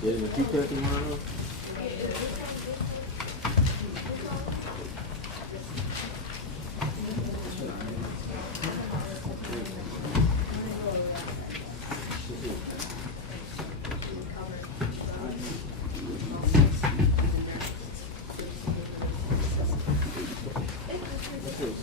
Getting a tea pack tomorrow? For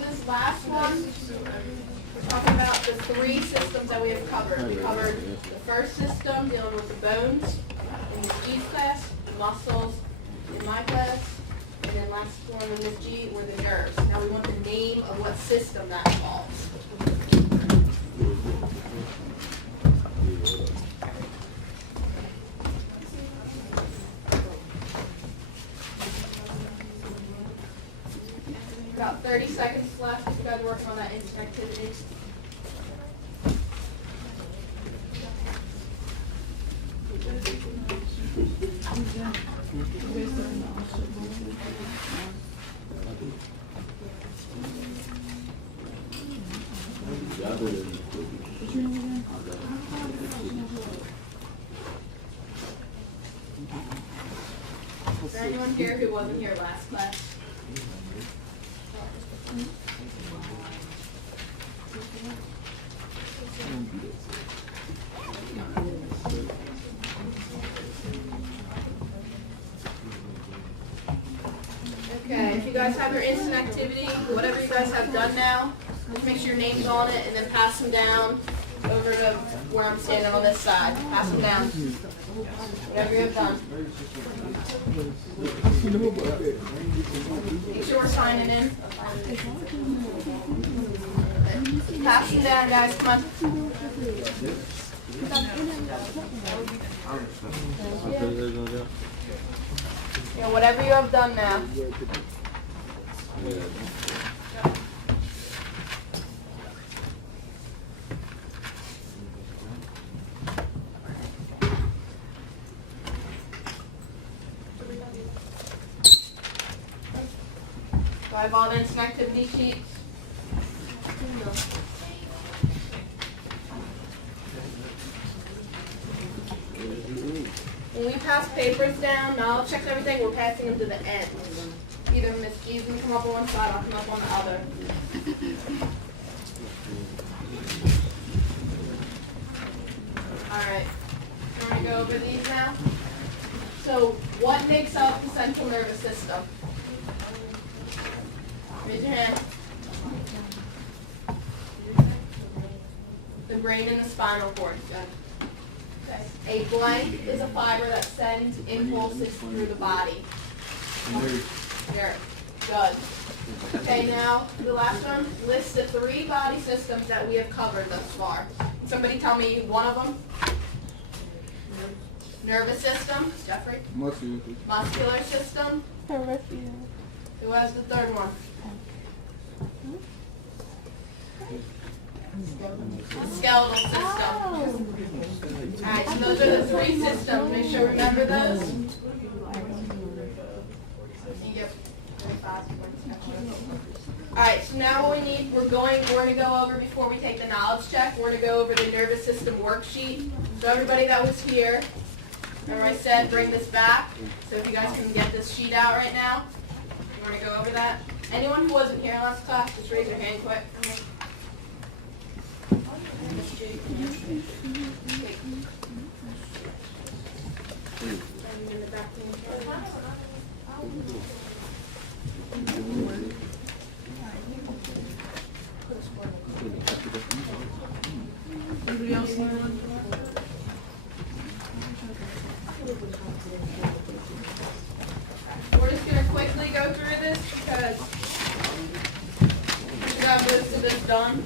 this last one, we're talking about the three systems that we have covered. We covered the first system dealing with the bones in Ms. G's class, the muscles in my class, and then last one in Ms. G were the nerves. Now we want the name of what system that involves. About 30 seconds left if you guys are working on that instant activity. Is there anyone here who wasn't here last class? Okay, if you guys have your instant activity, whatever you guys have done now, just make sure your name's on it and then pass them down over to where I'm standing on this side. Pass them down. Whatever you have done. Make sure we're signing in. Pass them down, guys. Come on. Yeah, whatever you have done now. Do I have all the instant activity sheets? When we pass papers down, knowledge checks, everything, we're passing them to the end. Either Miss G's can come up on one side, I'll come up on the other. Alright, you want to go over these now? So, what makes up the central nervous system? Raise your hand. The brain and the spinal cord. Okay. A blank is a fiber that sends impulses through the body. Nerve. Good. Okay, now the last one. List the three body systems that we have covered thus far. Somebody tell me one of them. Nervous system. Jeffrey. Muscular system. Who has the third one? Skeletal system. Alright, so those are the three systems. Make sure you remember those. Alright, so now what we need, we're going to go over, before we take the knowledge check, we're going to go over the nervous system worksheet. So everybody that was here, remember I said bring this back. So if you guys can get this sheet out right now, we're going to go over that. Anyone who wasn't here last class, just raise your hand quick. Anybody else need one? We're just going to quickly go through this because we should have most of this done.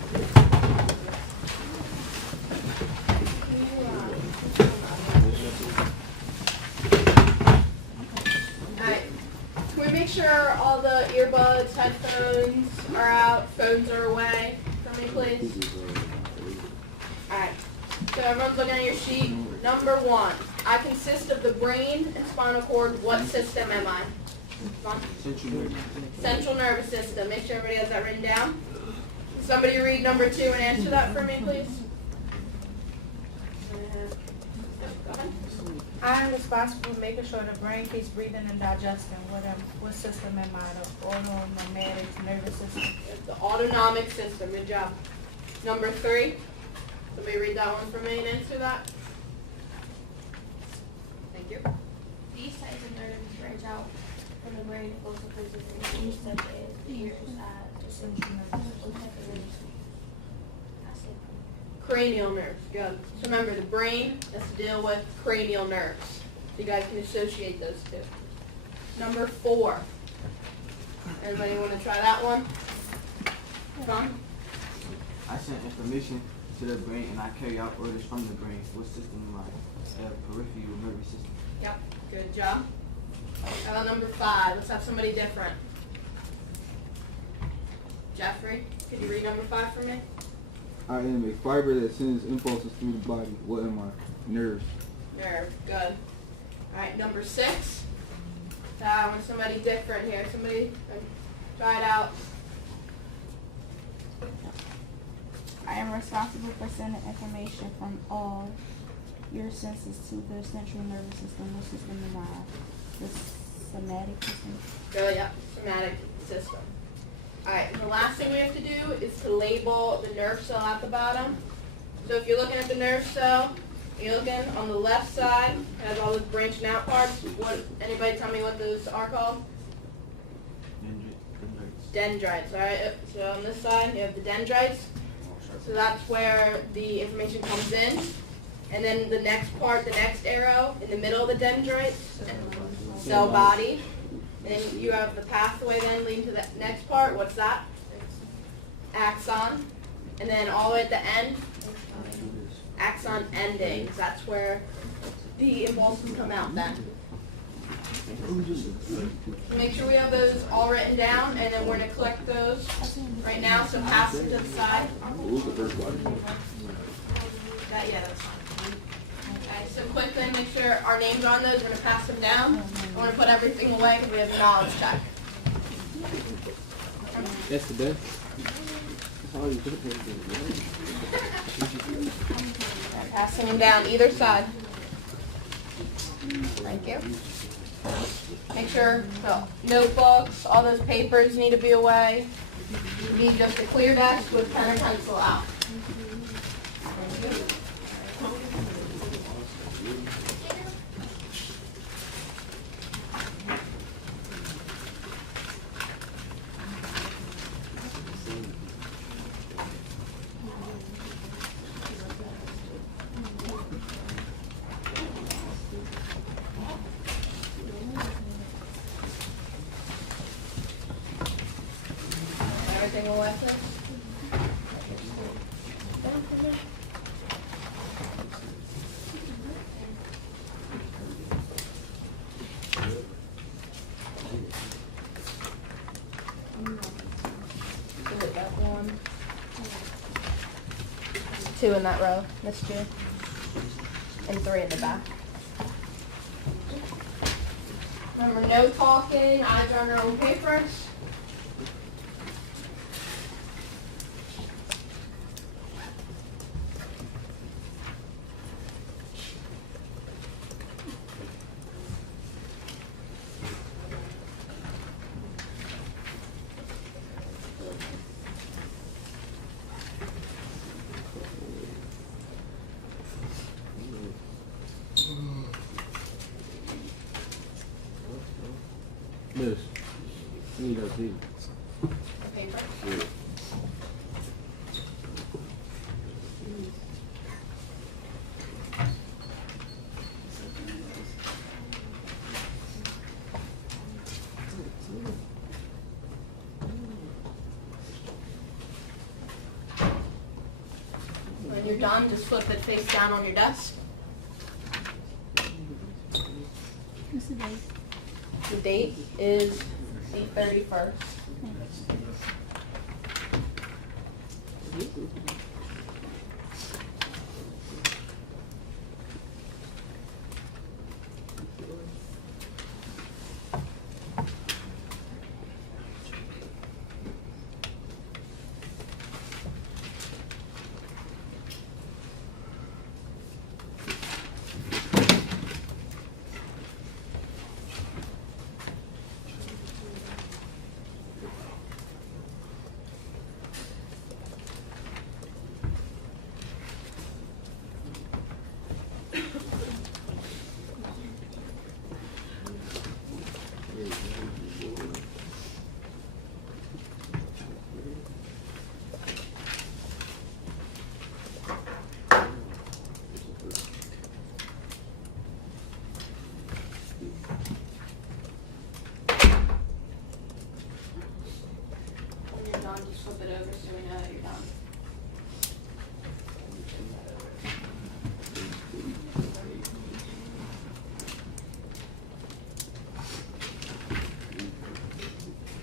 headphones are out, phones are away. For me, please. Alright, so everyone's looking at your sheet. Number 1, I consist of the brain and spinal cord. What system am I? Come on. Central nervous system. Make sure everybody has that written down. Can somebody read number 2 and answer that for me, please? Go ahead. I am responsible for making sure the brain keeps breathing and digesting. What system am I? The autonomic nervous system. It's the autonomic system. Good job. Number 3. Somebody read that one for me and answer that. Thank you. These types of nerves branch out from the brain and go to places in the such as ears, eyes, the central nervous system. Cranial nerves. Good. So remember, the brain has to deal with cranial nerves. So you guys can associate those two. Number 4. Anybody want to try that one? Tom? I send information to the brain and I carry out orders from the brain. What system am I? Peripheral nervous system. Yep. Good job. How about number 5? Let's have somebody different. Jeffrey, could you read number 5 for me? I am a fiber that sends impulses through the body. What am I? Nerves. Nerve. Good. Alright, number 6. I want somebody different here. Somebody try it out. I am responsible for sending information from all your senses to the central nervous system. What system am I? The somatic system. Good, yeah. Somatic system. Alright, and the last thing we have to do is to label the nerve cell at the bottom. So if you're looking at the nerve cell, you're looking on the left side, it has all those branching out parts. Anybody tell me what those are called? Dendrites, alright. So on this side, you have the dendrites. So that's where the information comes in. And then the next part, the next arrow, in the middle of the dendrites, cell body. And then you have the pathway then leading to the next part. What's that? Axon. And then all the way at the end, axon endings. That's where the impulses come out then. So make sure we have those all written down, and then we're going to collect those right now. So pass them to the side. What was the first one? Yeah, that's fine. Okay, so quickly make sure our names are on those. We're going to pass them down. I want to put everything away because we have a knowledge check. That's the best. Passing them down either side. Thank you. Make sure the notebooks, all those papers need to be away. You need just a clear desk with pen and pencil out. Thank you. Everything away, please? That one. 2 in that row, Miss June. And 3 in the back. Remember, no talking, eyes on your own papers. Miss. You need that tea. The paper. Yeah. When you're done, just flip it face down on your desk. What's the date? The date is the 31st. When you're done, just flip it over so we know that you're done.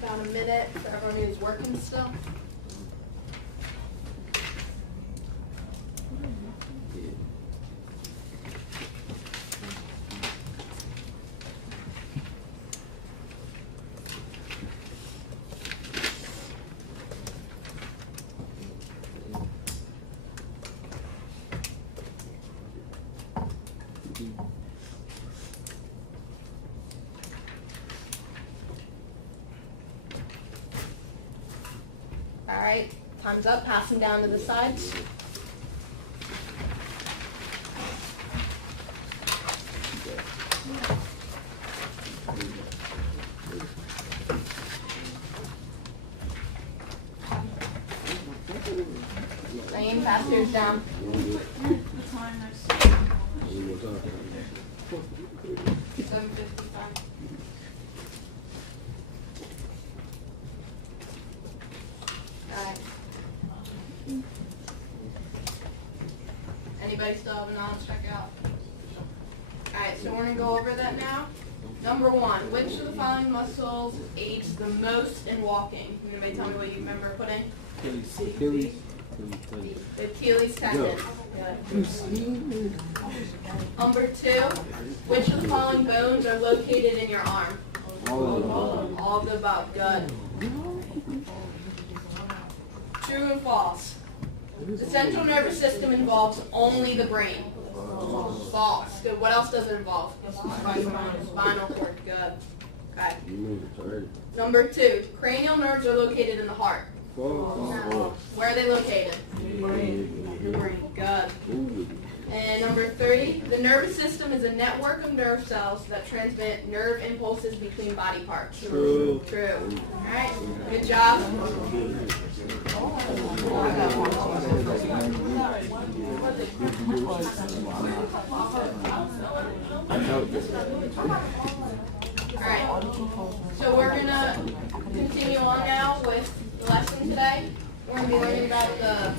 About a minute for everyone who's working still. All right, time's up. Pass them down to the sides. Naeem, pass yours down. 7:55. Alright. Anybody still have a knowledge check out? Alright, so we're gonna go over that now. Number one, which of the following muscles aids the most in walking? Can anybody tell me what you remember putting? Achilles. The Achilles tendon. Good. Number two, which of the following bones are located in your arm? All of them. All of the above. Good. True and false. The central nervous system involves only the brain. False. Good. What else does it involve? Spinal cord. Good. Okay. Number two, cranial nerves are located in the heart. False. Where are they located? The brain. Good. And number three, the nervous system is a network of nerve cells that transmit nerve impulses between body parts. True. True. All right. Good job. All right. So we're gonna continue on now with the lesson today. We're gonna be learning about the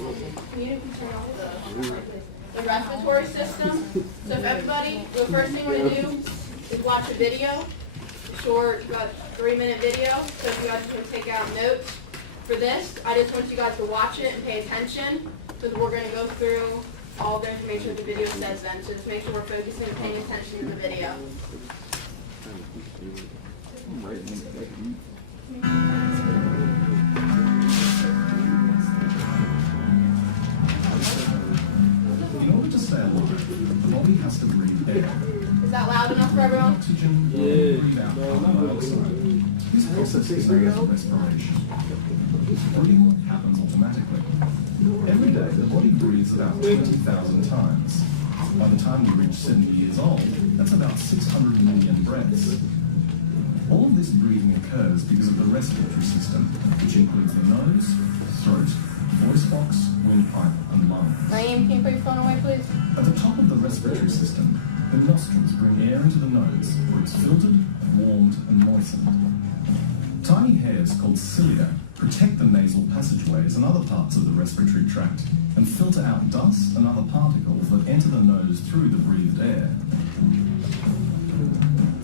respiratory system. So if everybody, the first thing we're gonna do is watch a video, a short, about 3-minute video. So if you guys can take out notes for this, I just want you guys to watch it and pay attention because we're gonna go through all the information that the video says then. So just make sure we're focusing and paying attention to the video. In order to stay alive, the body has to breathe air. Is that loud enough for everyone? Oxygen, breathe out carbon dioxide. This process is known as respiration. Breathing happens automatically. Every day, the body breathes about 20,000 times. By the time you reach 70 years old, that's about 600 million breaths. All of this breathing occurs because of the respiratory system, which includes the nose, throat, voice box, windpipe, and lungs. Naeem, can you put your phone away, please? At the top of the respiratory system, the nostrils bring air into the nose, where it's filtered, warmed, and moistened. Tiny hairs called cilia protect the nasal passageways and other parts of the respiratory tract and filter out dust and other particles that enter the nose through the breathed air.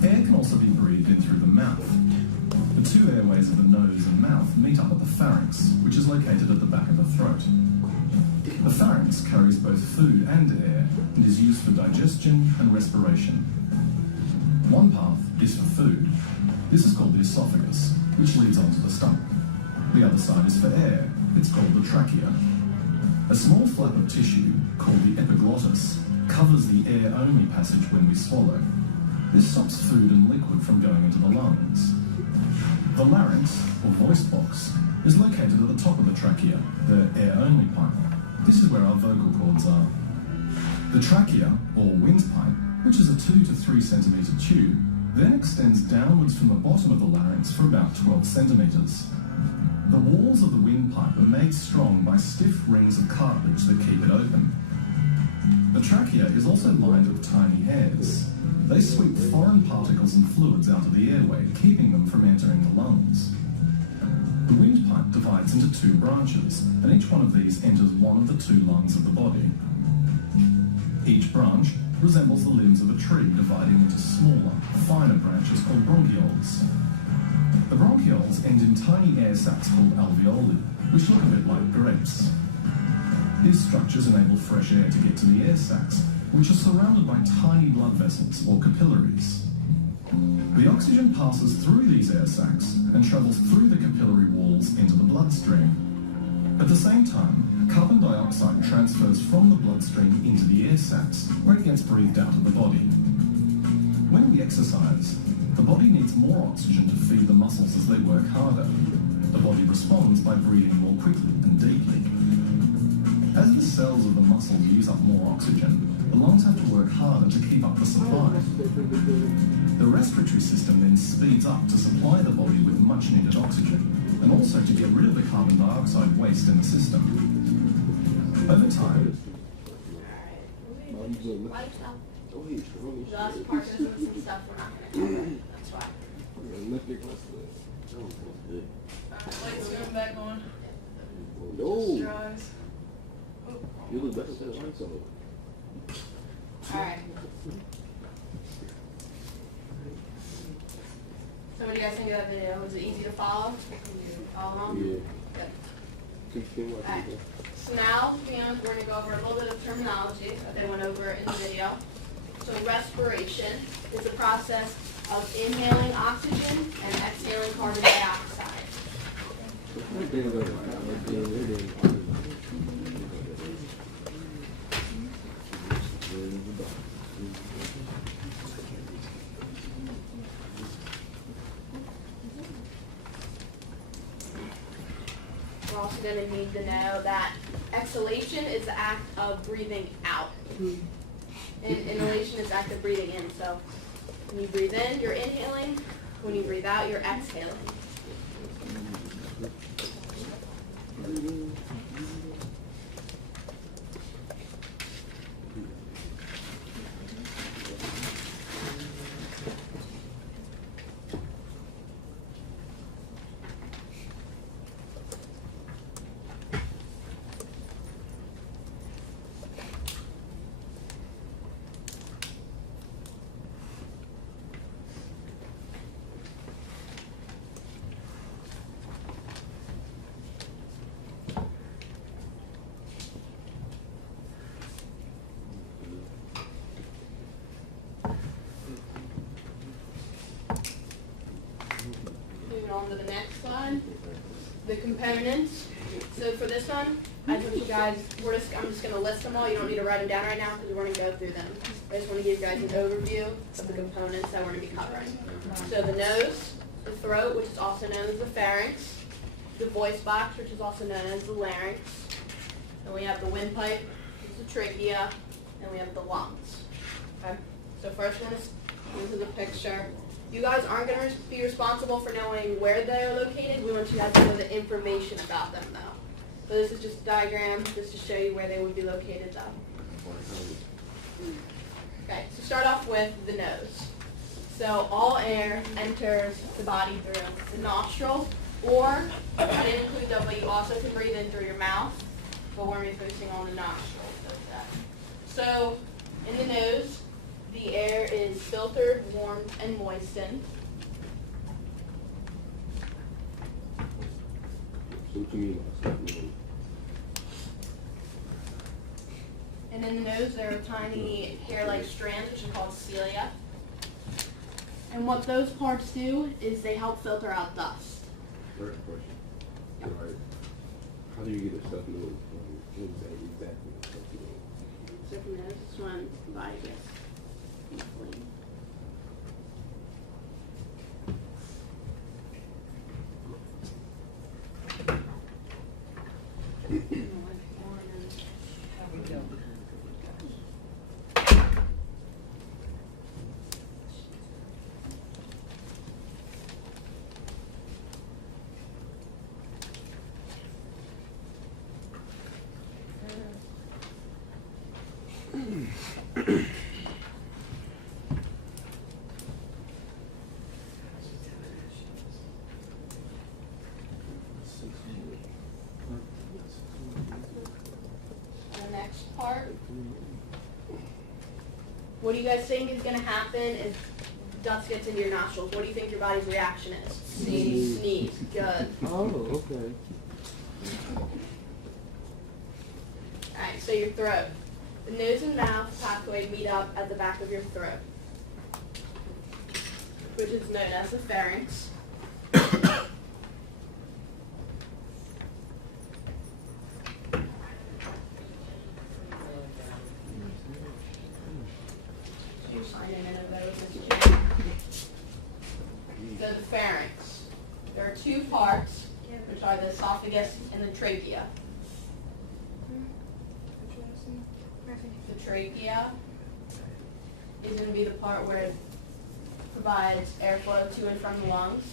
Air can also be breathed in through the mouth. The two airways of the nose and mouth meet up at the pharynx, which is located at the back of the throat. The pharynx carries both food and air and is used for digestion and respiration. One path is for food. This is called the esophagus, which leads onto the stomach. The other side is for air. It's called the trachea. A small flap of tissue, called the epiglottis, covers the air-only passage when we swallow. This stops food and liquid from going into the lungs. The larynx, or voice box, is located at the top of the trachea, the air-only pipe. This is where our vocal cords are. The trachea, or windpipe, which is a 2 to 3 centimetre tube, then extends downwards from the bottom of the larynx for about 12 centimetres. The walls of the windpipe are made strong by stiff rings of cartilage that keep it open. The trachea is also lined with tiny hairs. They sweep foreign particles and fluids out of the airway, keeping them from entering the lungs. The windpipe divides into 2 branches, and each one of these enters one of the 2 lungs of the body. Each branch resembles the limbs of a tree, dividing into smaller, finer branches called bronchioles. The bronchioles end in tiny air sacs called alveoli, which look a bit like grapes. These structures enable fresh air to get to the air sacs, which are surrounded by tiny blood vessels, or capillaries. The oxygen passes through these air sacs and travels through the capillary walls into the bloodstream. At the same time, carbon dioxide transfers from the bloodstream into the air sacs, where it gets breathed out of the body. When we exercise, the body needs more oxygen to feed the muscles as they work harder. The body responds by breathing more quickly and deeply. As the cells of the muscle use up more oxygen, the lungs have to work harder to keep up the supply. The respiratory system then speeds up to supply the body with much needed oxygen, and also to get rid of the carbon dioxide waste in the system. Over time, Lights out. Just Parkinson's and stuff we're not gonna cover. That's why. Lights going back on. No. Your eyes. You look better than the lights on. Alright. So what do you guys think of that video? Was it easy to follow? Can you follow along? Yeah. Good. Alright. So now, we're going to go over a little bit of terminology that they went over in the video. So respiration is the process of inhaling oxygen and exhaling carbon dioxide. We're also going to need to know that exhalation is the act of breathing out. And inhalation is the act of breathing in. So when you breathe in, you're inhaling. When you breathe out, you're exhaling. Moving on to the next one, the components. So for this one, I told you guys, I'm just going to list them all. You don't need to write them down right now because we're going to go through them. I just want to give you guys an overview of the components that we're going to be covering. So the nose, the throat, which is also known as the pharynx, the voice box, which is also known as the larynx, and we have the windpipe, which is the trachea, and we have the lungs. Okay? So first one is, this is a picture. You guys aren't going to be responsible for knowing where they are located. We want you guys to know the information about them, though. So this is just a diagram, just to show you where they would be located, though. Okay, so start off with the nose. So all air enters the body through the nostril, or I didn't include them, but you also can breathe in through your mouth, but we're going to be focusing on the nostril. So in the nose, the air is filtered, warmed, and moistened. So what you mean by stuffed nose? And in the nose, there are tiny hair-like strands, which are called cilia. And what those parts do is they help filter out dust. First question. Yep. Right. How do you get a stuffed nose from exactly a stuffed nose? So from nose, this one, body gets inflamed. The next part. What do you guys think is going to happen if dust gets into your nostrils? What do you think your body's reaction is? Sneeze. Sneeze. Good. Oh, okay. Alright, so your throat. The nose and mouth pathway meet up at the back of your throat, which is known as the pharynx. So the pharynx. There are two parts, which are the esophagus and the trachea. The trachea is going to be the part where it provides airflow to and from the lungs.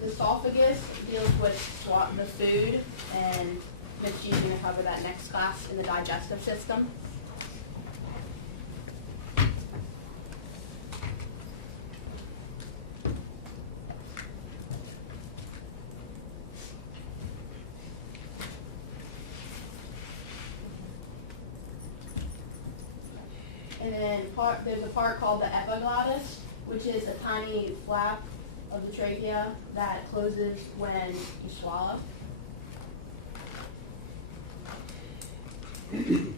The esophagus deals with the food, and Mitchie's going to cover that next class in the digestive system. And then there's a part called the epiglottis, which is a tiny flap of the trachea that closes when you swallow. And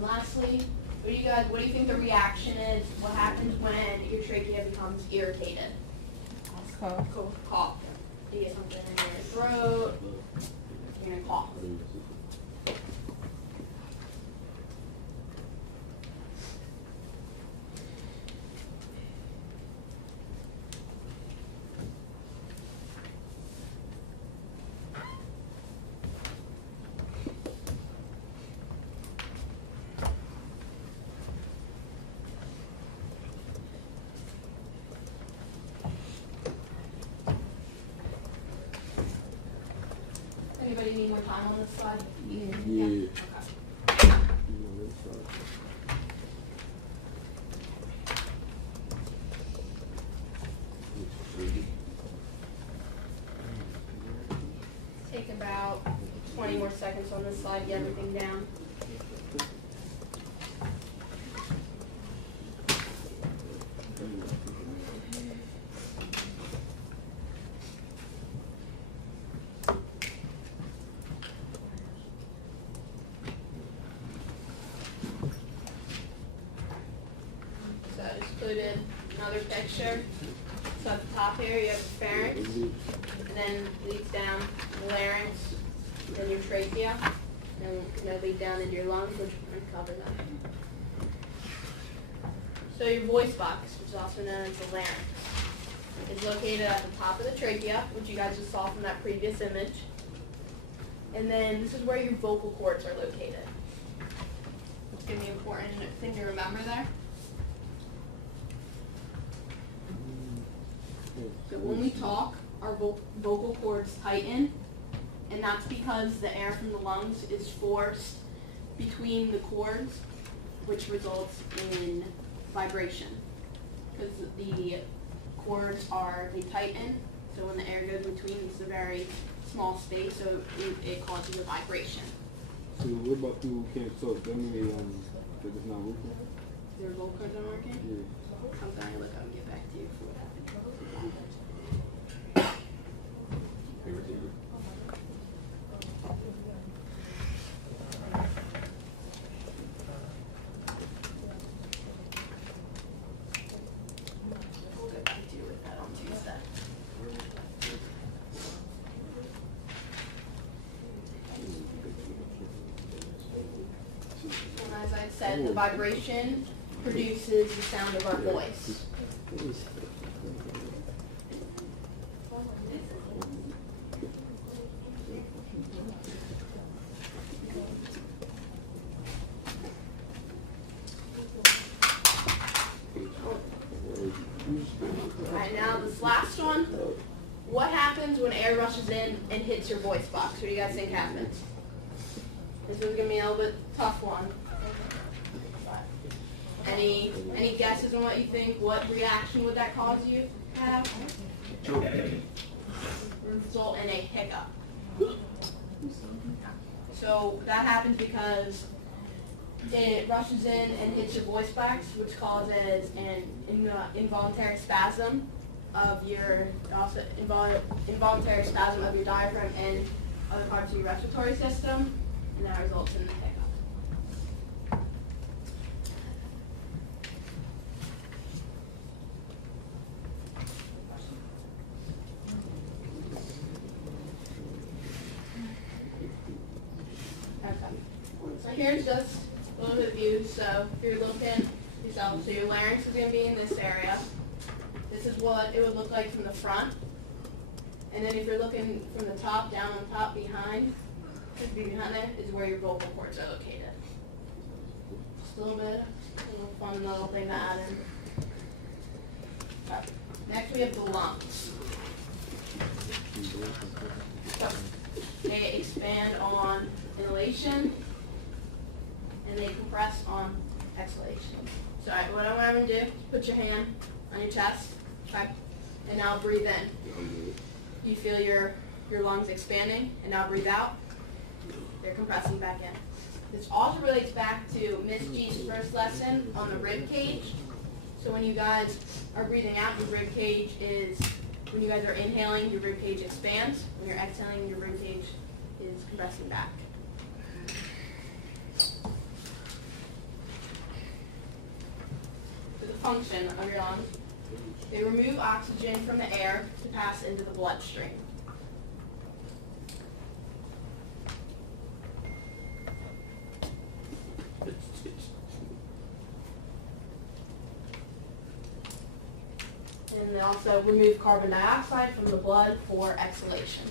lastly, what do you think the reaction is? What happens when your trachea becomes irritated? Cough. Cough. You get something in your throat. You're gonna cough. Anybody need more time on this slide? Yeah. Okay. Take about 20 more seconds on this slide, get everything down. So I just included another picture. So at the top here you have the pharynx, and then leads down the larynx, then your trachea, and then lead down into your lungs, which we're going to cover that. So your voice box, which is also known as the larynx, is located at the top of the trachea, which you guys just saw from that previous image. And then this is where your vocal cords are located. It's going to be an important thing to remember there. So when we talk, our vocal cords tighten, and that's because the air from the lungs is forced between the cords, which results in vibration. Because the cords they tighten, so when the air goes between, it's a very small space, so it causes a vibration. So what about people who can't talk? That mean they're just not working? Their vocal cords aren't working? Yeah. I'm going to look up and get back to you for what happened. We'll get back to you with that on Tuesday. And as I said, the vibration produces the sound of our voice. Alright, now this last one. What happens when air rushes in and hits your voice box? What do you guys think happens? This is gonna be a little bit tough one. Any guesses on what you think? What reaction would that cause you to have? Result in a hiccup. So that happens because it rushes in and hits your voice box, which causes an involuntary spasm of your, also involuntary spasm of your diaphragm and other parts of your respiratory system, and that results in the hiccup. So here's just a little bit of view. So if you're looking yourself, so your larynx is going to be in this area. This is what it would look like from the front. And then if you're looking from the top, down on top, behind there is where your vocal cords are located. Just a little bit, a little fun little thing to add in. Okay. Next we have the lungs. So they expand on inhalation and they compress on exhalation. So what I'm going to do is put your hand on your chest, okay, and now breathe in. You feel your lungs expanding, and now breathe out. They're compressing back in. This also relates back to Miss G's first lesson on the rib cage. So when you guys are breathing out, your rib cage is, when you guys are inhaling, your rib cage expands. When you're exhaling, your rib cage is compressing back. So the function of your lungs, they remove oxygen from the air to pass into the bloodstream. And they also remove carbon dioxide from the blood for exhalation.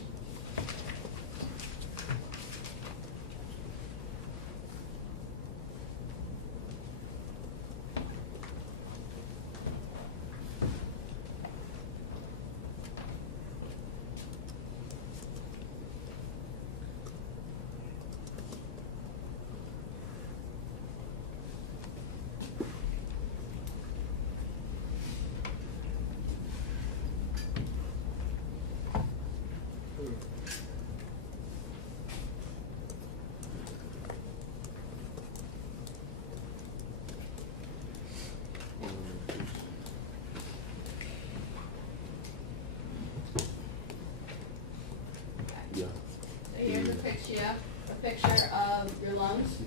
A picture of your lungs.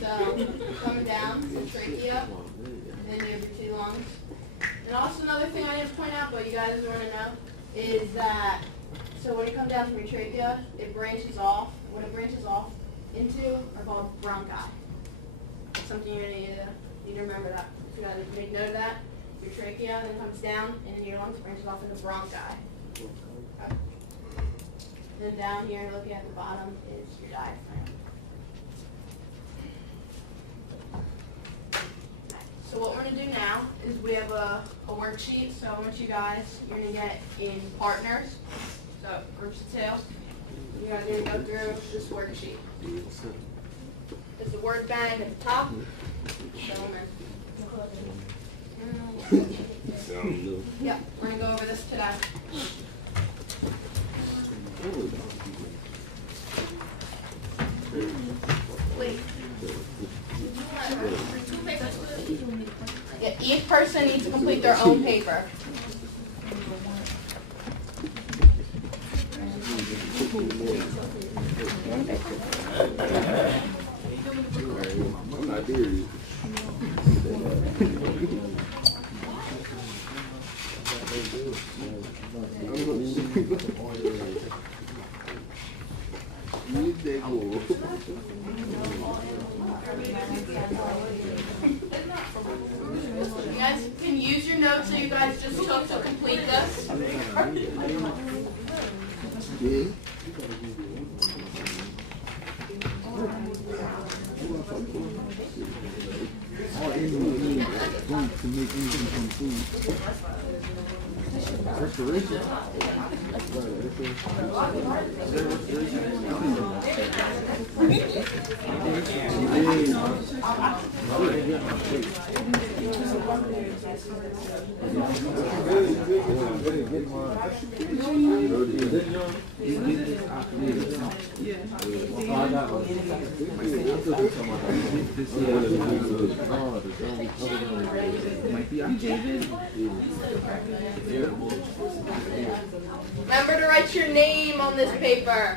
So coming down, the trachea, and then you have your two lungs. And also another thing I didn't point out, but you guys want to know, is that, so when you come down from your trachea, it branches off. What it branches off into are called bronchi. That's something you're going to need to remember that. You got to make note of that. Your trachea then comes down, and then your lungs branches off into bronchi. Okay. Then down here, looking at the bottom, is your diaphragm. So what we're going to do now is we have a worksheet. So I want you guys, you're going to get in partners, so groups of two. You guys are going to go through this worksheet. There's the word bang at the top. Show them in. Yep, we're going to go over this today. Wait. Yeah, eat. person needs to complete their own paper. I'm not serious. You guys can use your notes that you guys just took to complete this. All Indian going to make anything from food. Restoration. Remember to write your name on this paper.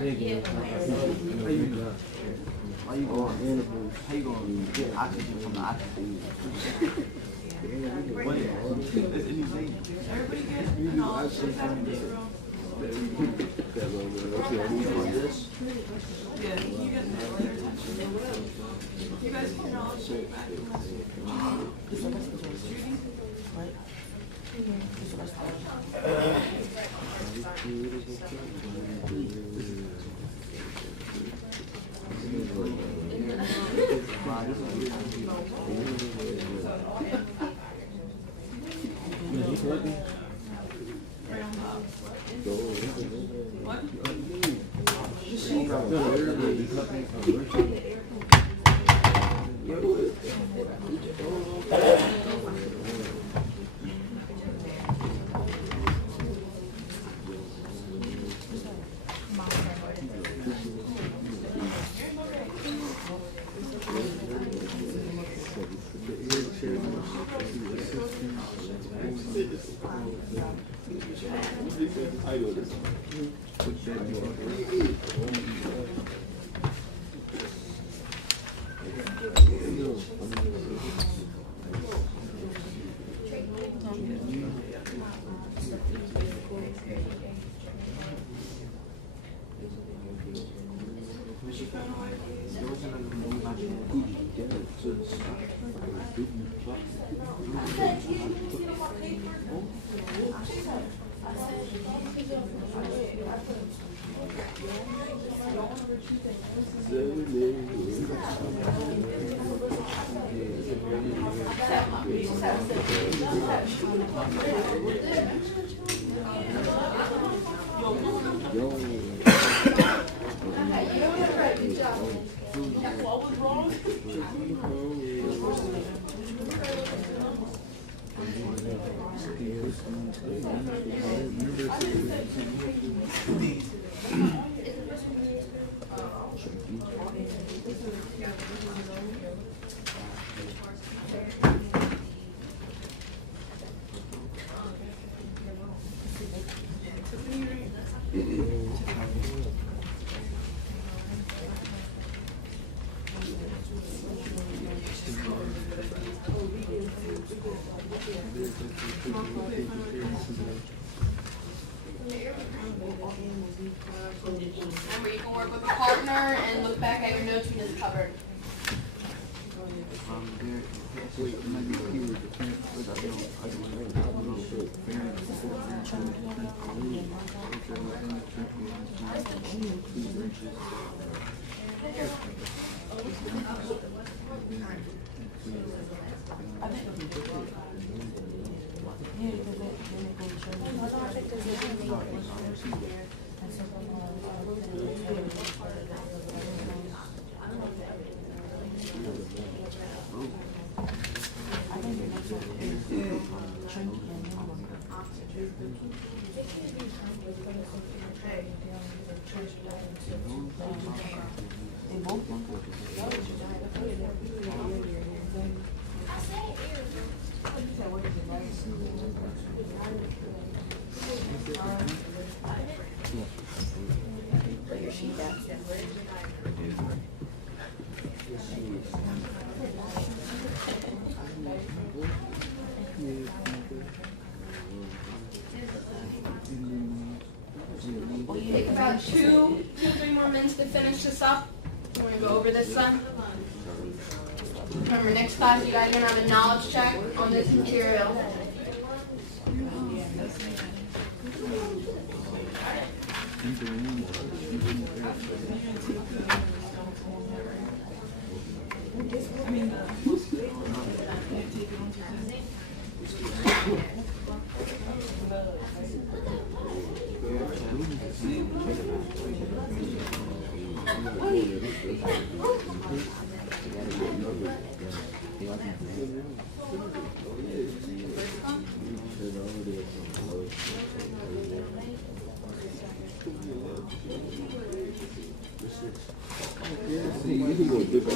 How you going? How you going to get oxygen from the oxygen? What? It's anything. You guys can all check back. Remember, you can work with a partner and look back at your notes in this cupboard. Put your sheet down. Take about 3 more minutes to finish this up. We're going to go over this son. Remember, next class you guys are going to have a knowledge check on this material. See, you can go dip on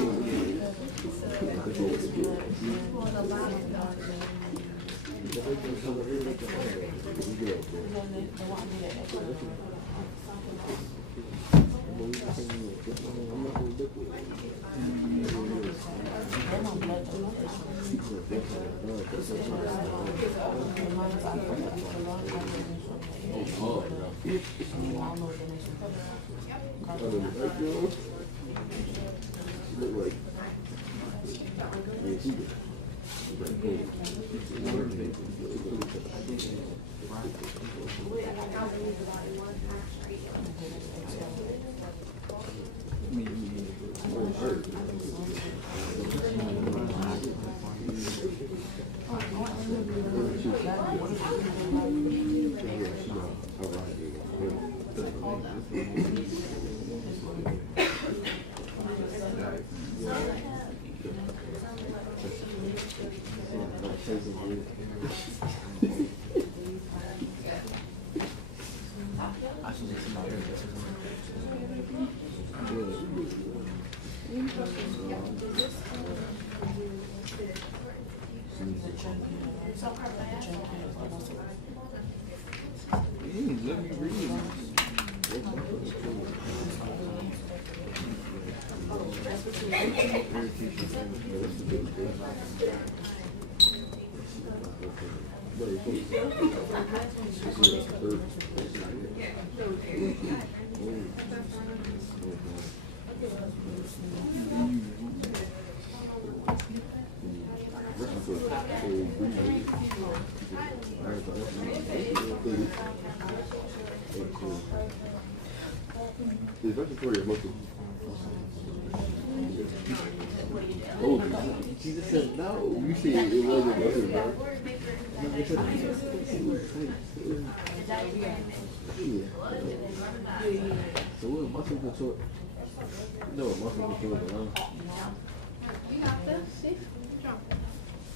let me read. Oh, she just said no. You said it wasn't muscle, bro. So what muscle control? No, muscle control the lung. You got this? See?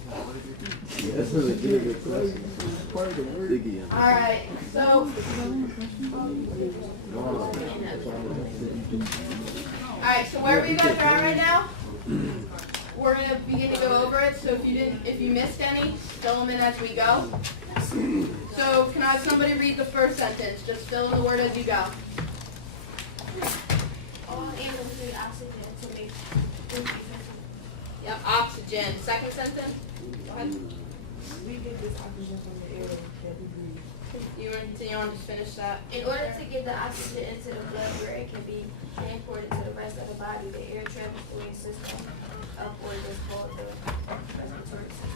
Yeah, that's really good question. Part of the word. Alright, so. Alright, so where you guys are at right now? We're gonna begin to go over it, so if you missed any, fill them in as we go. So can I have somebody read the first sentence? Just fill in the word as you go. All animals need oxygen to make Yep, oxygen. Second sentence? Go ahead. We get this oxygen from the air that we breathe. You want to continue on, just finish that? In order to get the oxygen into the blood where it can be transported to the rest of the body, the air transporting system is called the respiratory system.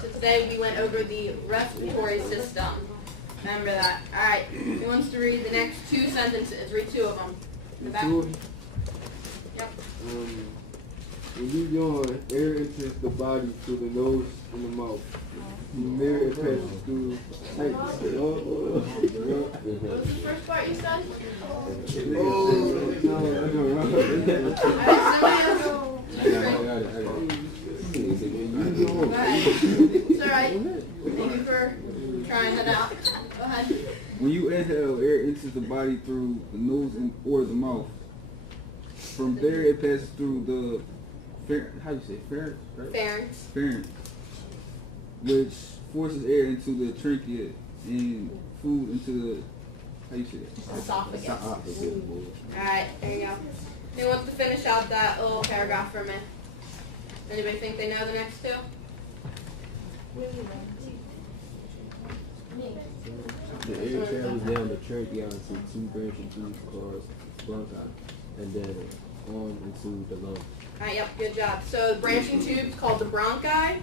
So today we went over the respiratory system. Remember that. Alright, who wants to read the next 2 sentences? Read 2 of them. In the back. Yep. When you yawn, air enters the body through the nose and the mouth. From there it passes through. What was the first part you said? It's alright. Thank you for trying that out. Go ahead. When you inhale, air enters the body through the nose or the mouth. From there, it passes through the how do you say pharynx? Right? Pharynx. Pharynx. which forces air into the trachea and food into the, how you say it? Esophagus. Esophagus. Alright, there you go. Who wants to finish out that little paragraph for me? Anybody think they know the next two? The air travels down the trachea into two branching tubes called bronchi, and then on into the lungs. Alright, yep, good job. So the branching tubes called the bronchi,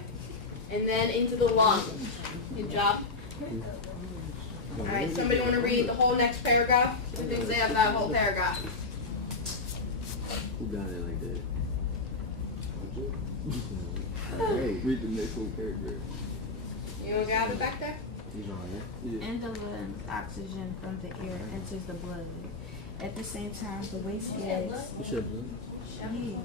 and then into the lungs. Good job. Alright, somebody want to read the whole next paragraph? Who thinks they have that whole paragraph? Who got it like that? Read the next whole paragraph. You want to grab it back there? He's on there. Yeah. In the lungs, oxygen from the air enters the blood. At the same time, the waste gas. You should have Yeah.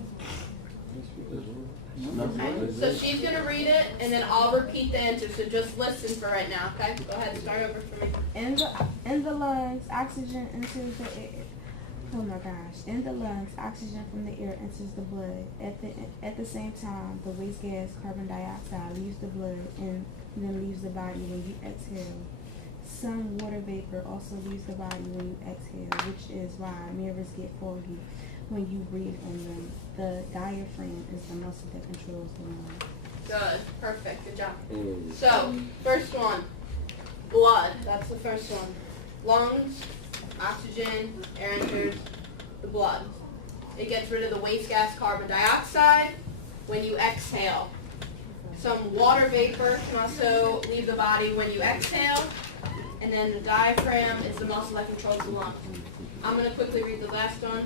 Okay. So she's going to read it, and then I'll repeat the answer. So just listen for right now, okay? Go ahead and start over for me. In the lungs, oxygen enters the air. Oh my gosh! In the lungs, oxygen from the air enters the blood. At the same time, the waste gas, carbon dioxide, leaves the blood and then leaves the body when you exhale. Some water vapor also leaves the body when you exhale, which is why mirrors get foggy when you breathe in them. The diaphragm is the muscle that controls the lungs. Good. Perfect. Good job. that. So, first one. Blood. That's the first one. Lungs, oxygen, air enters the blood. It gets rid of the waste gas, carbon dioxide, when you exhale. Some water vapor can also leave the body when you exhale. And then the diaphragm is the muscle that controls the lung. I'm going to quickly read the last one.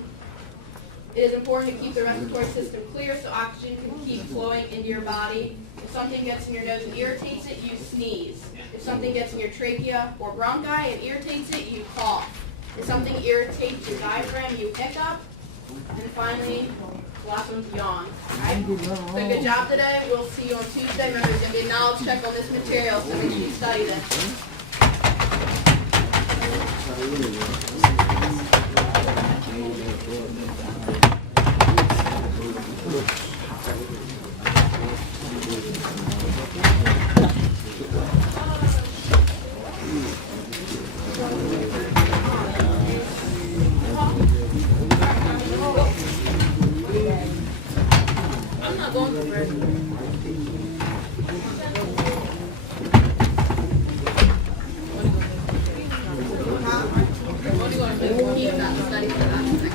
It is important to keep the respiratory system clear so oxygen can keep flowing into your body. If something gets in your nose and irritates it, you sneeze. If something gets in your trachea or bronchi and irritates it, you cough. If something irritates your diaphragm, you hiccup. And finally, the last one's yawn. Alright? So good job today. We'll see you on Tuesday. Remember, there's going to be a knowledge check on this material, so make sure you study this. I'm not going to break. What are you going to do? Keep that study for that next day.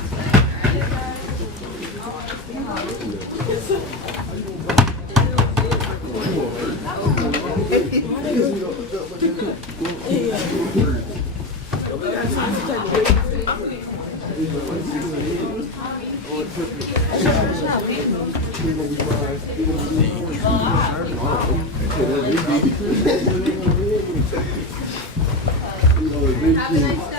Have a nice day.